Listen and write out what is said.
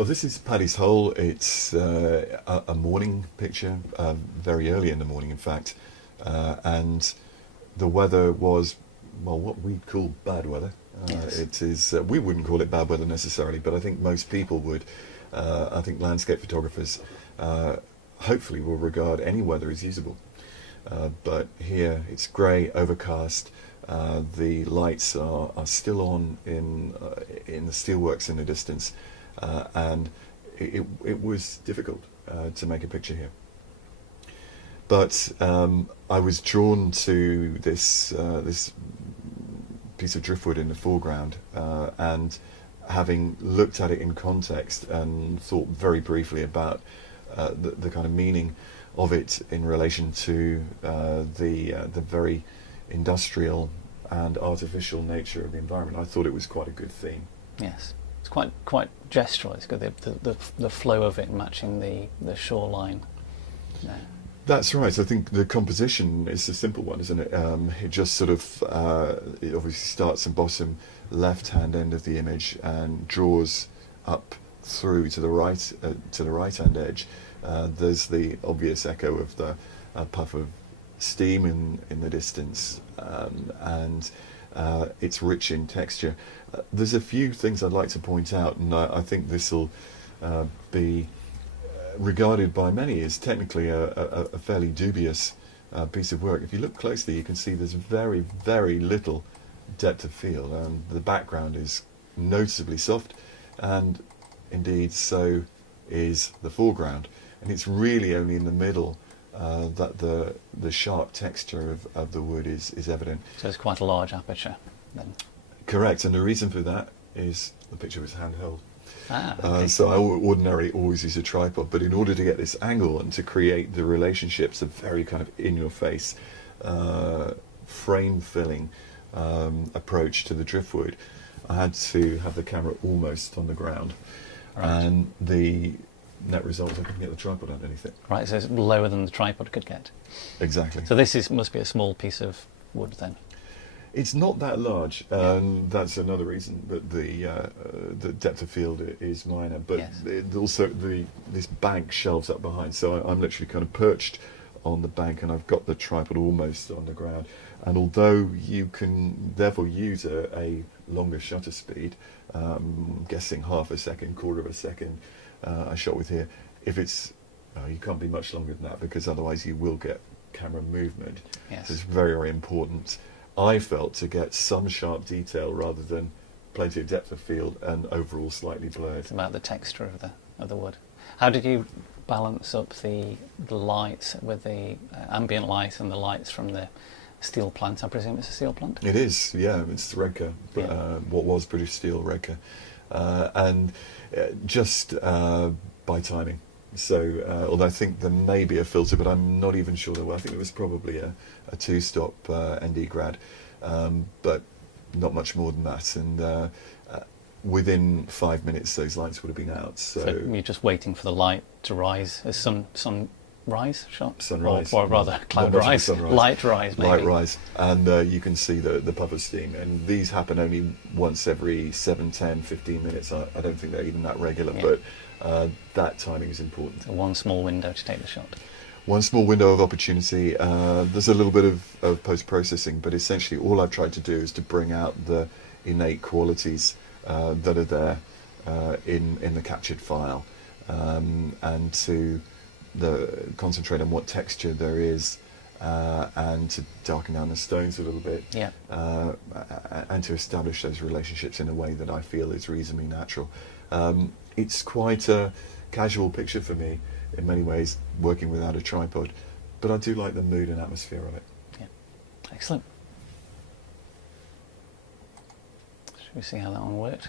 Well, this is Paddy's Hole. It's a morning picture, very early in the morning, in fact, and the weather was, well, what we'd call bad weather. Yes. It is. We wouldn't call it bad weather necessarily, but I think most people would. I think landscape photographers, hopefully, will regard any weather as usable. But here it's grey, overcast. The lights are still on in the steelworks in the distance, and it was difficult to make a picture here. But I was drawn to this piece of driftwood in the foreground, and having looked at it in context and thought very briefly about the kind of meaning of it in relation to the very industrial and artificial nature of the environment, I thought it was quite a good theme. Yes, it's quite gestural. It's got the flow of it matching the shoreline. Yeah. That's right. I think the composition is a simple one, isn't it? It just sort of it obviously starts in bottom left-hand end of the image and draws up through to the right-hand edge. There's the obvious echo of the puff of steam in the distance, and it's rich in texture. There's a few things I'd like to point out, and I think this will be regarded by many as technically a fairly dubious piece of work. If you look closely, you can see there's very, very little depth of field, and the background is noticeably soft, and indeed so is the foreground. And it's really only in the middle that the sharp texture of the wood is evident. So it's quite a large aperture then. Correct, and the reason for that is the picture was handheld. Okay. So I ordinarily always use a tripod, but in order to get this angle and to create the relationships, a very kind of in-your-face, frame-filling approach to the driftwood, I had to have the camera almost on the ground. Right. And the net result, I couldn't get the tripod underneath it. Right, so it's lower than the tripod could get. Exactly. So this must be a small piece of wood then. It's not that large, and that's another reason that the depth of field is minor. But Yes. also this bank shelves up behind, so I'm literally kind of perched on the bank, and I've got the tripod almost on the ground. And although you can therefore use a longer shutter speed, guessing half a second, quarter of a second, I shot with here. If it's you can't be much longer than that, because otherwise you will get camera movement. Yes. So it's very, very important, I felt, to get some sharp detail rather than plenty of depth of field and overall slightly blurred. It's about the texture of the wood. How did you balance up the lights with the ambient light and the lights from the steel plant? I presume it's a steel plant? It is, yeah. It's Redcar, what was British Steel, Redcar, and just by timing. So, although I think there may be a filter, but I'm not even sure there were. I think it was probably a two-stop ND grad, but not much more than that. And within 5 minutes, those lights would have been out. So you're just waiting for the light to rise. Is sunrise shot? Sunrise. Or rather, cloud rise. Light rise, maybe. Light rise. And you can see the puff of steam. And these happen only once every 7, 10, 15 minutes. I don't think they're even that regular, but that timing is important. So one small window to take the shot. One small window of opportunity. There's a little bit of post-processing, but essentially all I've tried to do is to bring out the innate qualities that are there in the captured file, and to concentrate on what texture there is, and to darken down the stones a little bit, and to establish those relationships in a way that I feel is reasonably natural. It's quite a casual picture for me in many ways, working without a tripod, but I do like the mood and atmosphere of it. Yeah, excellent. Should we see how that one worked?